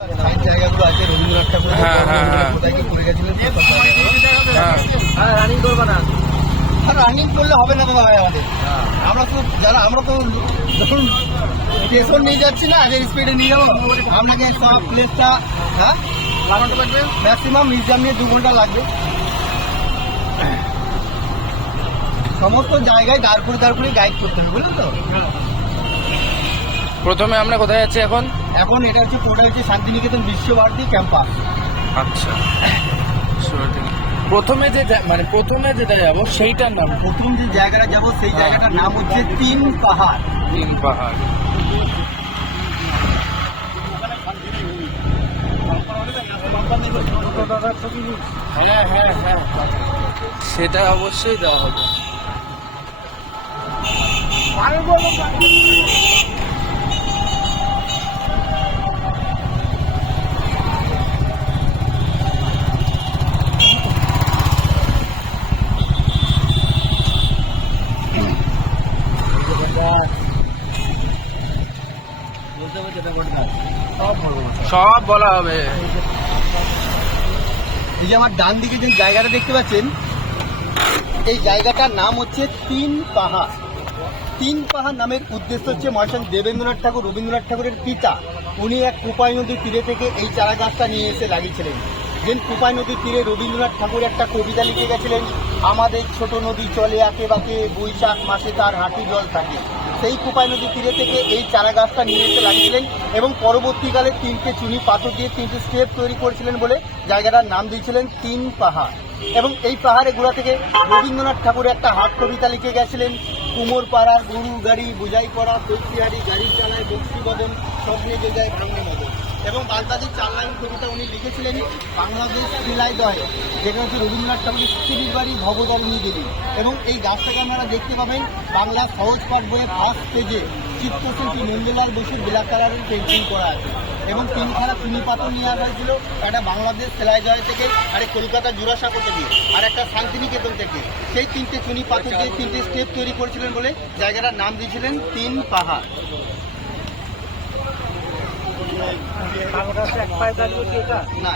জায়গাগুলো আছে রবীন্দ্রনাথ ঠাকুর রানিং করবো না, রানিং করলে হবে না দাদা ভাই আমাদের। আমরা তো যখন স্টেশন নিয়ে যাচ্ছি না, আগে স্পিডে নিয়ে যাবো আপনাকে সব প্লেসটা। হ্যাঁ, ম্যাক্সিমাম মিউজিয়াম নিয়ে 2 ঘন্টা লাগবে। সমস্ত জায়গায় দাঁড় করে গাইড করতে হবে, বুঝলেন তো। প্রথমে আমরা কোথায় যাচ্ছি এখন? এখন এটা হচ্ছে শান্তিনিকেতন বিশ্বভারতী ক্যাম্পাস। আচ্ছা, প্রথমে যেটা যাবো সেইটার নাম? প্রথম যে জায়গাটা যাবো সেই জায়গাটার নাম হচ্ছে 3 পাহাড়। 3 পাহাড়। হ্যাঁ, সেটা অবশ্যই দেওয়া হবে। সব বলা হবে। এই যে আমার ডান দিকে যে জায়গাটা দেখতে পাচ্ছেন, এই জায়গাটার নাম হচ্ছে 3 পাহাড়। 3 পাহাড় নামের উদ্দেশ্য হচ্ছে মহাশয় দেবেন্দ্রনাথ ঠাকুর, রবীন্দ্রনাথ ঠাকুরের পিতা, উনি এক কোপাই নদীর তীরে থেকে এই চারা গাছটা নিয়ে এসে লাগিয়েছিলেন। যে কোপাই নদীর তীরে রবীন্দ্রনাথ ঠাকুর একটা কবিতা লিখে গেছিলেন, আমাদের ছোট নদী চলে আঁকে বাঁকে, বৈশাখ মাসে তার হাঁটু জল থাকে। সেই কোপাই নদীর তীরে থেকে এই চারা গাছটা নিয়ে এসে লাগিয়েছিলেন এবং পরবর্তীকালে 3টে চুনি পাথর দিয়ে 3টে স্টেপ তৈরি করেছিলেন বলে জায়গাটার নাম দিয়েছিলেন 3 পাহাড়। এবং এই পাহাড়ে গোড়া থেকে রবীন্দ্রনাথ ঠাকুর একটা হাট কবিতা লিখে গেছিলেন, কুমোর পাড়ার গরু গাড়ি বুঝাই পড়া তৈয়ারি গাড়ি চালায় বক্সি বদন স্বপ্নে যোগায় ভাঙনে মদন। এবং বাগদাদির 4 লাইন কবিতা উনি লিখেছিলেন বাংলাদেশ সিলাই দয়, যেটা হচ্ছে রবীন্দ্রনাথ ঠাকুরের স্ত্রীর বাড়ি ভবতারিণী দেবী। এবং এই গাছটাকে আপনারা দেখতে পাবেন বাংলা সহজ পাঠ বইয়ে ফার্স্ট পেজে চিত্রশিল্পী নন্দলাল বসুর ব্ল্যাক কালারের পেন্টিং করা আছে। এবং 3খানা চুনি পাথর নিয়ে আসা হয়েছিল, একটা বাংলাদেশ সেলাই জয় থেকে, আর কলকাতা জোড়াসাঁকো থেকে, আর একটা শান্তিনিকেতন থেকে। সেই 3টে চুনি পাথর দিয়ে 3টে স্টেপ তৈরি করেছিলেন বলে জায়গাটার নাম দিয়েছিলেন 3 পাহাড়। না